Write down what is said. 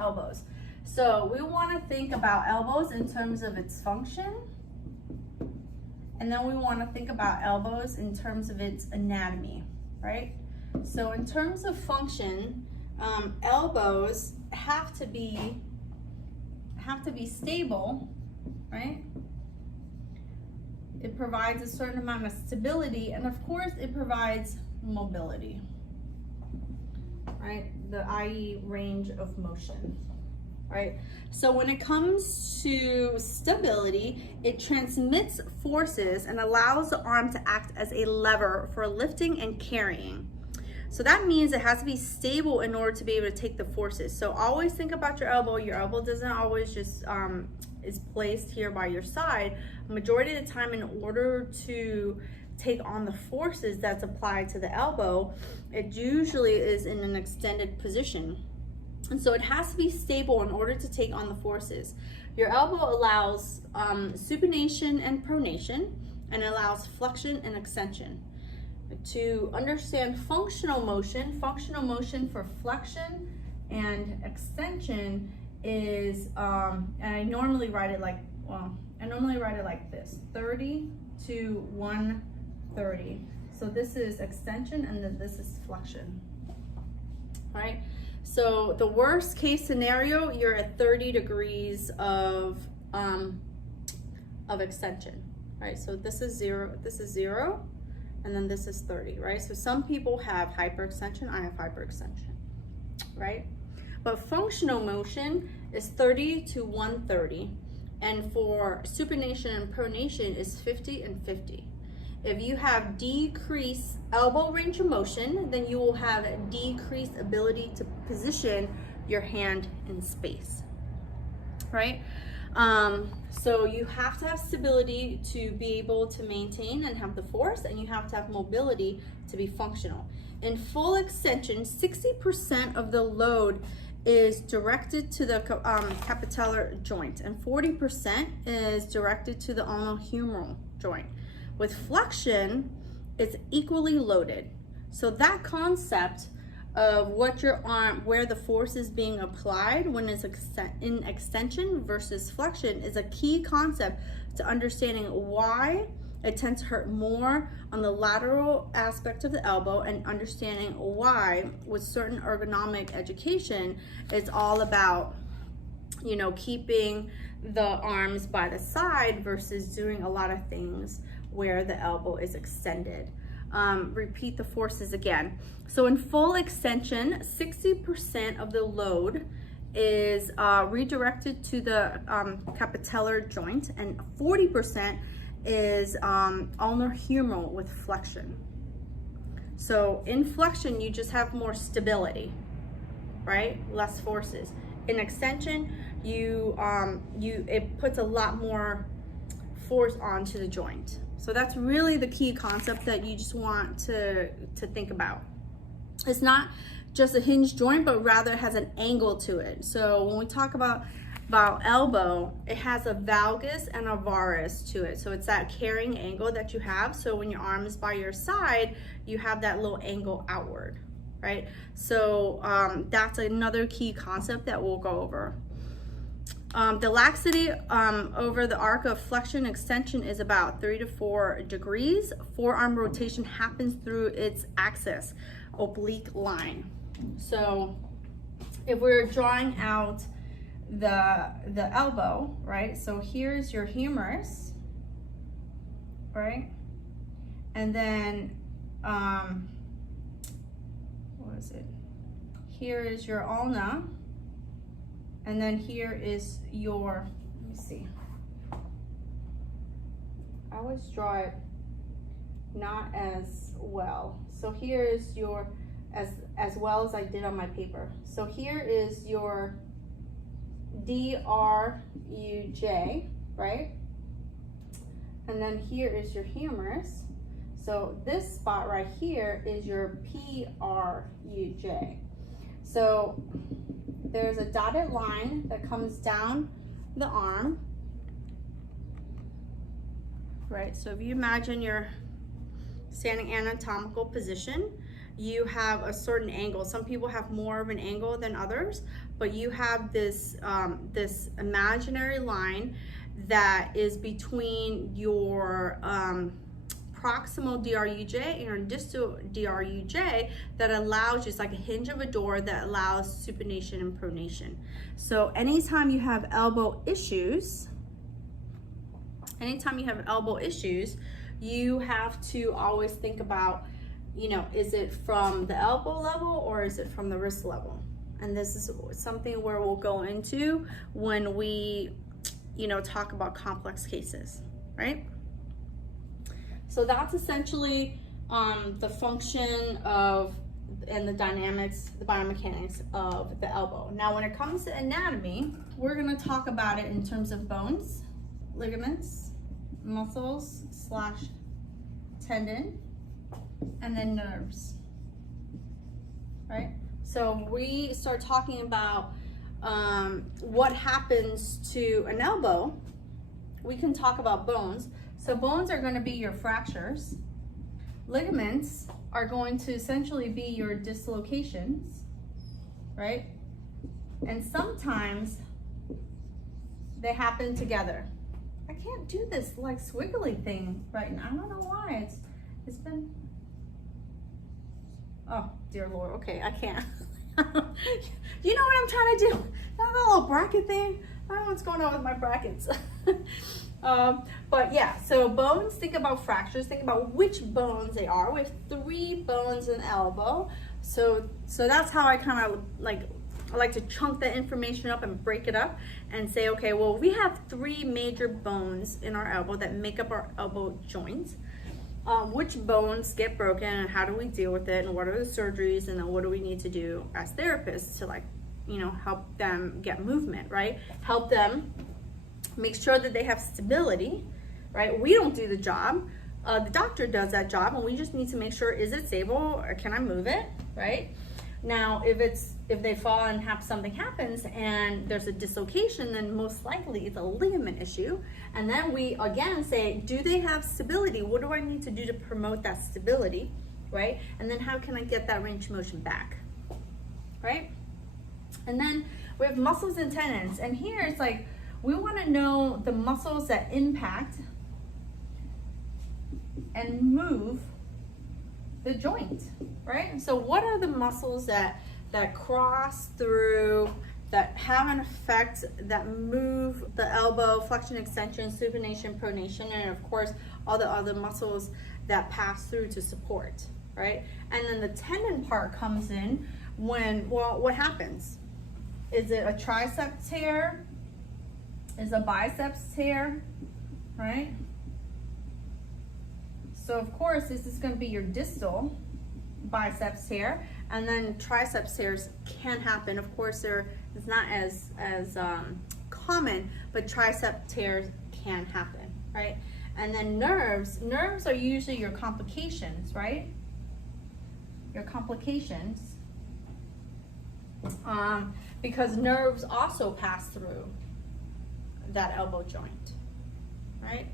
elbows. So we want to think about elbows in terms of its function, and then we want to think about elbows in terms of its anatomy, right? So in terms of function, elbows have to be stable, right? It provides a certain amount of stability, and of course it provides mobility, right? The i.e. range of motion, right? So when it comes to stability, it transmits forces and allows the arm to act as a lever for lifting and carrying. So that means it has to be stable in order to be able to take the forces. So always think about your elbow. Your elbow doesn't always just is placed here by your side. Majority of the time, in order to take on the forces that's applied to the elbow, it usually is in an extended position. And so it has to be stable in order to take on the forces. Your elbow allows supination and pronation, and allows flexion and extension. To understand functional motion for flexion and extension is, and I normally write it like this, 30 to 130. So this is extension and then this is flexion, right? So the worst case scenario, you're at 30 degrees of extension, right? So this is zero, and then this is 30, right? So some people have hyperextension, I have hyperextension, right? But functional motion is 30 to 130, and for supination and pronation is 50 and 50. If you have decreased elbow range of motion, then you will have decreased ability to position your hand in space, right? So you have to have stability to be able to maintain and have the force, and you have to have mobility to be functional. In full extension, 60% of the load is directed to the capitellar joint, and 40% is directed to the ulnohumeral joint. With flexion, it's equally loaded. So that concept of what your arm, where the force is being applied when it's in extension versus flexion, is a key concept to understanding why it tends to hurt more on the lateral aspect of the elbow, and understanding why with certain ergonomic education it's all about, you know, keeping the arms by the side versus doing a lot of things where the elbow is extended. Repeat the forces again. So in full extension, 60% of the load is redirected to the capitellar joint, and 40% is ulnohumeral with flexion. So in flexion, you just have more stability, right? Less forces. In extension, it puts a lot more force onto the joint. So that's really the key concept that you just want to think about. It's not just a hinge joint, but rather it has an angle to it. So when we talk about elbow, it has a valgus and a varus to it. So it's that carrying angle that you have. So when your arm is by your side, you have that little angle outward, right? So that's another key concept that we'll go over. The laxity over the arc of flexion extension is about 3 to 4 degrees. Forearm rotation happens through its axis, oblique line. So if we're drawing out the elbow, right? So here's your humerus, right? And then, what is it? Here is your ulna. And then here is your, let me see. I always draw it not as well. So here is your, as well as I did on my paper. So here is your DRUJ, right? And then here is your humerus. So this spot right here is your PRUJ. So there's a dotted line that comes down the arm, right? So if you imagine you're standing anatomical position, you have a certain angle. Some people have more of an angle than others, but you have this, this imaginary line that is between your proximal DRUJ and your distal DRUJ that allows you, it's like a hinge of a door that allows supination and pronation. So anytime you have elbow issues, you have to always think about, you know, is it from the elbow level or is it from the wrist level? And this is something where we'll go into when we, you know, talk about complex cases, right? So that's essentially the function of, and the dynamics, the biomechanics of the elbow. Now, when it comes to anatomy, we're gonna talk about it in terms of bones, ligaments, muscles / tendon, and then nerves, right? So we start talking about what happens to an elbow. We can talk about bones. So bones are going to be your fractures. Ligaments are going to essentially be your dislocations, right? And sometimes they happen together. I can't do this like squiggly thing right now. I don't know why. It's been, oh dear Lord, okay, I can't. You know what I'm trying to do? That little bracket thing. I don't know what's going on with my brackets. But yeah, so bones, think about fractures, think about which bones they are. We have 3 bones in the elbow. So that's how I kind of I like to chunk that information up and break it up and say, okay, well, we have 3 major bones in our elbow that make up our elbow joint. Which bones get broken and how do we deal with it, and what are the surgeries, and then what do we need to do as therapists to, like, you know, help them get movement, right? Help them make sure that they have stability, right? We don't do the job. The doctor does that job, and we just need to make sure, is it stable or can I move it, right? Now, if they fall and something happens and there's a dislocation, then most likely it's a ligament issue. And then we again say, do they have stability? What do I need to do to promote that stability, right? And then how can I get that range of motion back, right? And then we have muscles and tendons. And here it's like, we want to know the muscles that impact and move the joint, right? So what are the muscles that cross through, that have an effect, that move the elbow, flexion, extension, supination, pronation, and of course all the other muscles that pass through to support, right? And then the tendon part comes in when, well, what happens? Is it a tricep tear? Is a biceps tear, right? So of course, this is going to be your distal biceps tear, and then triceps tears can happen. Of course, it's not as common, but tricep tears can happen, right? And then nerves are usually your complications, right? Your complications, because nerves also pass through that elbow joint, right?